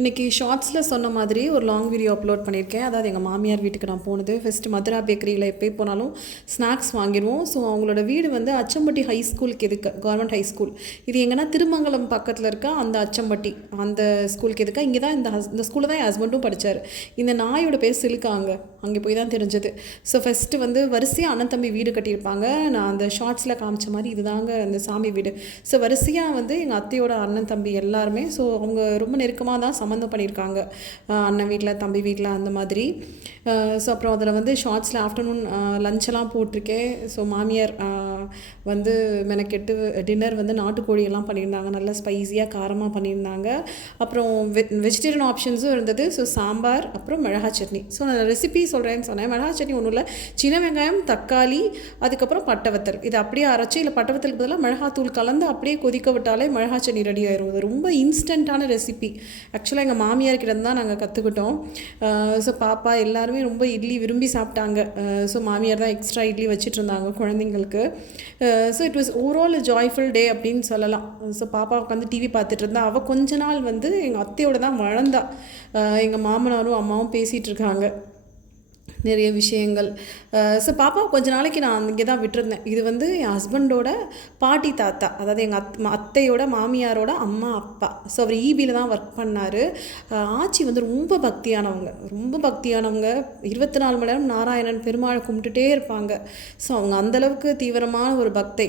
இன்றைக்கி ஷார்ட்ஸில் சொன்ன மாதிரி ஒரு லாங் வீடியோ அப்லோட் பண்ணியிருக்கேன். அதாவது எங்கள் மாமியார் வீட்டுக்கு நான் போனது. ஃபஸ்ட்டு மதுரா பேக்கரியில் எப்போ போனாலும் ஸ்நாக்ஸ் வாங்கிடுவோம். ஸோ அவங்களோட வீடு வந்து அச்சம்பட்டி ஹை ஸ்கூலுக்கு எதுக்கு? கவர்மெண்ட் ஹை ஸ்கூல் இது எங்கன்னா திருமங்கலம் பக்கத்தில் இருக்க அந்த அச்சம்பட்டி அந்த ஸ்கூலுக்கு எதுக்கா? இங்கே தான் இந்த ஹஸ் இந்த ஸ்கூலில் தான் என் ஹஸ்பண்டும் படித்தார் இந்த நாயோட பேர் சிலுக்காங்க. அங்கே போய் தான் தெரிஞ்சது. ஸோ ஃபஸ்ட்டு வந்து வரிசையாக அண்ணன் தம்பி வீடு கட்டியிருப்பாங்க. நான் அந்த ஷார்ட்ஸில் காமிச்ச மாதிரி இதுதாங்க அந்த சாமி வீடு. ஸோ வரிசையாக வந்து எங்கள் அத்தையோட அண்ணன் தம்பி எல்லாருமே ஸோ அவங்க ரொம்ப நெருக்கமாக தான் சம்மந்தம் பண்ணியிருக்காங்க. அண்ணன் வீட்டில் தம்பி வீட்டில் அந்த மாதிரி. ஸோ அப்புறம் அதில் வந்து ஷார்ட்ஸில் ஆஃப்டர்நூன் லஞ்செல்லாம் போட்டிருக்கேன். ஸோ மாமியார் வந்து மெனக்கெட்டு டின்னர் வந்து நாட்டுக்கோழியெல்லாம் பண்ணியிருந்தாங்க. நல்லா ஸ்பைஸியாக காரமாக பண்ணியிருந்தாங்க. அப்புறம் வெ வெஜிடேரியன் ஆப்ஷன்ஸும் இருந்தது. ஸோ சாம்பார் அப்புறம் மிளகா சட்னி. ஸோ நான் ரெசிபி சொல்கிறேன்னு சொன்னேன். மிளகா சட்னி ஒன்றும் இல்லை. சின்ன வெங்காயம் தக்காளி அதுக்கப்புறம் பட்டவத்தல் இது அப்படியே அரைச்சி இல்லை பட்டவத்தலுக்கு பதிலாக மிளகாத்தூள் கலந்து அப்படியே கொதிக்க விட்டாலே மிளகா சட்னி ரெடி ஆயிரும். அது ரொம்ப இன்ஸ்டண்ட்டான ரெசிபி ஆக்சுவலாக எங்கள் மாமியார் கிட்ட தான் நாங்கள் கற்றுக்கிட்டோம் ஸோ பாப்பா எல்லாருமே ரொம்ப இட்லி விரும்பி சாப்பிட்டாங்க. ஸோ மாமியார் தான் எக்ஸ்ட்ரா இட்லி வச்சுட்டு இருந்தாங்க குழந்தைங்களுக்கு. So it was overall joyful day அப்படின்னு சொல்லலாம். ஸோ பாப்பா உட்காந்து டிவி பார்த்துட்டு இருந்தா. அவள் கொஞ்ச நாள் வந்து எங்கள் அத்தையோட தான் வளர்ந்தா. Uh, எங்கள் மாமனாரும் அம்மாவும் பேசிகிட்டு இருக்காங்க. நிறைய விஷயங்கள். ஸோ பாப்பா கொஞ்ச நாளைக்கு நான் இங்கே தான் விட்டுருந்தேன். இது வந்து என் ஹஸ்பண்டோட பாட்டி தாத்தா. அதாவது எங்கள் அத் அத்தையோட மாமியாரோட அம்மா அப்பா. ஸோ அவர் ஈபியில் தான் ஒர்க் பண்ணார். ஆச்சி வந்து ரொம்ப பக்தியானவங்க. ரொம்ப பக்தியானவங்க. இருபத்தி நாலு மணி நேரம் நாராயணன் பெருமாளை கும்பிட்டுட்டே இருப்பாங்க. ஸோ அவங்க அந்தளவுக்கு தீவிரமான ஒரு பக்தை.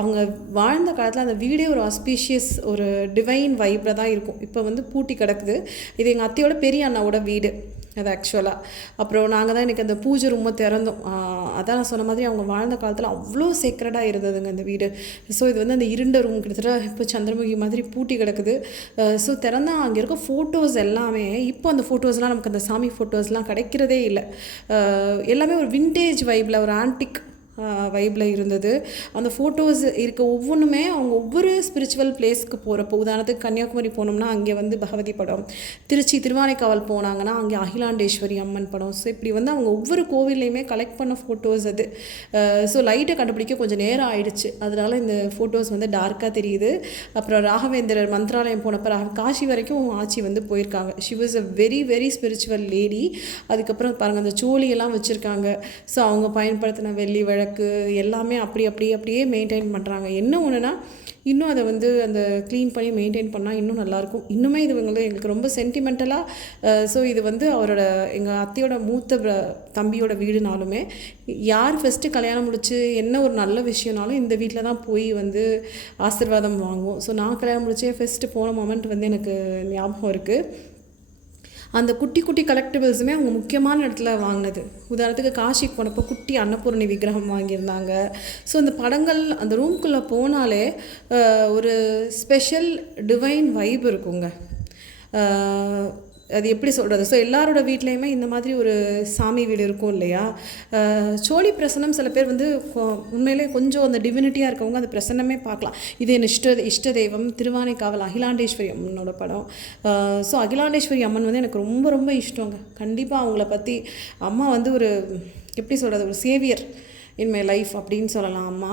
அவங்க வாழ்ந்த காலத்தில் அந்த வீடே ஒரு ஆஸ்பீஷியஸ் ஒரு டிவைன் வைப்பில் தான் இருக்கும். இப்போ வந்து பூட்டி கிடக்குது. இது எங்கள் அத்தையோட பெரிய அண்ணாவோட வீடு. அது ஆக்சுவலாக அப்புறம் நாங்கள் தான் எனக்கு அந்த பூஜை ரூமை திறந்தோம். அதான் நான் சொன்ன மாதிரி அவங்க வாழ்ந்த காலத்தில் அவ்வளோ சேக்ரடாக இருந்ததுங்க அந்த வீடு. ஸோ இது வந்து அந்த இருண்ட ரூம் கிட்டத்தட்ட இப்போ சந்திரமுகி மாதிரி பூட்டி கிடக்குது. ஸோ திறந்தா அங்கே இருக்க ஃபோட்டோஸ் எல்லாமே இப்போ அந்த ஃபோட்டோஸ்லாம் நமக்கு அந்த சாமி ஃபோட்டோஸ்லாம் கிடைக்கிறதே இல்லை. எல்லாமே ஒரு விண்டேஜ் வைப்பில் ஒரு ஆன்டிக் வைப்பில் இருந்தது. அந்த ஃபோட்டோஸ் இருக்க ஒவ்வொன்றுமே அவங்க ஒவ்வொரு ஸ்பிரிச்சுவல் பிளேஸ்க்கு போகிறப்போ உதாரணத்துக்கு கன்னியாகுமரி போனோம்னா அங்கே வந்து பகவதி படம் திருச்சி திருவானைக்காவல் போனாங்கன்னா அங்கே அகிலாண்டேஸ்வரி அம்மன் படம். ஸோ இப்படி வந்து அவங்க ஒவ்வொரு கோவில்லையுமே கலெக்ட் பண்ண ஃபோட்டோஸ் அது. ஸோ லைட்டை கண்டுபிடிக்க கொஞ்சம் நேரம் ஆயிடுச்சு. அதனால் இந்த ஃபோட்டோஸ் வந்து டார்க்காக தெரியுது. அப்புறம் ராகவேந்திரர் மந்த்ராலயம் போனப்போ ராக காஷி வரைக்கும் ஆச்சி வந்து போயிருக்காங்க. She was a very very spiritual lady அதுக்கப்புறம் பாருங்கள் அந்த சோழியெல்லாம் வச்சுருக்காங்க. ஸோ அவங்க பயன்படுத்தின வெள்ளி விளக்கு எல்லாமே அப்படி அப்படியே அப்படியே மெயின்டைன் பண்ணுறாங்க என்ன ஒன்றுனா இன்னும் அதை வந்து அந்த க்ளீன் பண்ணி மெயின்டைன் பண்ணால் இன்னும் நல்லாயிருக்கும் இன்னுமே இது வந்து எங்களுக்கு ரொம்ப சென்டிமெண்டலாக ஸோ இது வந்து அவரோட எங்கள் அத்தையோட மூத்த தம்பியோட வீடுனாலுமே யார் ஃபஸ்ட்டு கல்யாணம் முடிச்சு என்ன ஒரு நல்ல விஷயம்னாலும் இந்த வீட்டில் தான் போய் வந்து ஆசீர்வாதம் வாங்குவோம். ஸோ நான் கல்யாணம் முடிச்சே ஃபஸ்ட்டு போன மொமெண்ட் வந்து எனக்கு ஞாபகம் இருக்குது அந்த குட்டி குட்டி கலெக்டபிள்ஸுமே அவங்க முக்கியமான இடத்துல வாங்கினது. உதாரணத்துக்கு காஷிக்கு போனப்போ குட்டி அன்னபூரணி விக்கிரகம் வாங்கியிருந்தாங்க. ஸோ அந்த படங்கள் அந்த ரூம்குள்ளே போனாலே ஒரு ஸ்பெஷல் டிவைன் வைப் இருக்குங்க. அது எப்படி சொல்கிறது ஸோ எல்லாரோட வீட்லேயுமே இந்த மாதிரி ஒரு சாமி வீடு இருக்கும் இல்லையா? சோழி பிரசன்னம் சில பேர் வந்து உண்மையிலே கொஞ்சம் அந்த டிவினிட்டியாக இருக்கவங்க அந்த பிரசன்னமே பார்க்கலாம். இது என் இஷ்ட இஷ்ட தெய்வம் திருவானைக்காவல் அகிலாண்டேஸ்வரி அம்மனோட படம். ஸோ அகிலாண்டேஸ்வரி அம்மன் வந்து எனக்கு ரொம்ப ரொம்ப இஷ்டங்க. கண்டிப்பாக அவங்கள பற்றி அம்மா வந்து ஒரு எப்படி சொல்கிறது ஒரு சேவியர் இன் மை லைஃப் அப்படின்னு சொல்லலாம். அம்மா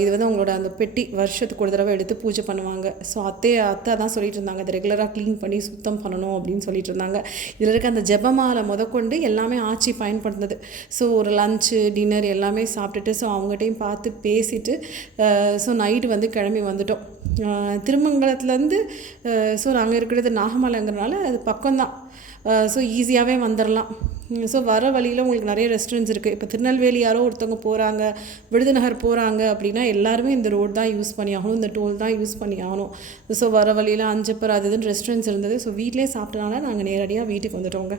இது வந்து அவங்களோட அந்த பெட்டி வருஷத்துக்கு ஒரு தடவை எடுத்து பூஜை பண்ணுவாங்க. ஸோ அத்தையை அத்தை தான் சொல்லிட்டு இருந்தாங்க. அதை ரெகுலராக க்ளீன் பண்ணி சுத்தம் பண்ணணும் அப்படின்னு சொல்லிட்டு இருந்தாங்க. இதில் இருக்க அந்த ஜெபமாலை முதற்கொண்டு எல்லாமே ஆட்சி பயன்படுத்தினது. ஸோ ஒரு லஞ்சு டின்னர் எல்லாமே சாப்பிட்டுட்டு ஸோ அவங்ககிட்டையும் பார்த்து பேசிட்டு ஸோ நைட்டு வந்து கிளம்பி வந்துட்டோம். திருமங்கலத்துலேருந்து ஸோ நாங்கள் இருக்கிறது நாகமலைங்கிறனால அது பக்கம்தான். ஸோ ஈஸியாகவே வந்துடலாம் ஸோ வர வழியில் உங்களுக்கு நிறைய ரெஸ்டாரண்ட்ஸ் இருக்குது இப்போ திருநெல்வேலி யாரோ ஒருத்தவங்க போகிறாங்க விருதுநகர் போகிறாங்க அப்படின்னா எல்லாருமே இந்த ரோடு தான் யூஸ் பண்ணி ஆகணும். இந்த டோல் தான் யூஸ் பண்ணி ஆகணும். ஸோ வர வழியில் அஞ்சு பேர் அது இதுன்னு ரெஸ்டாரண்ட்ஸ் இருந்தது. ஸோ வீட்டிலே சாப்பிட்டனால நாங்கள் நேரடியாக வீட்டுக்கு வந்துட்டோங்க.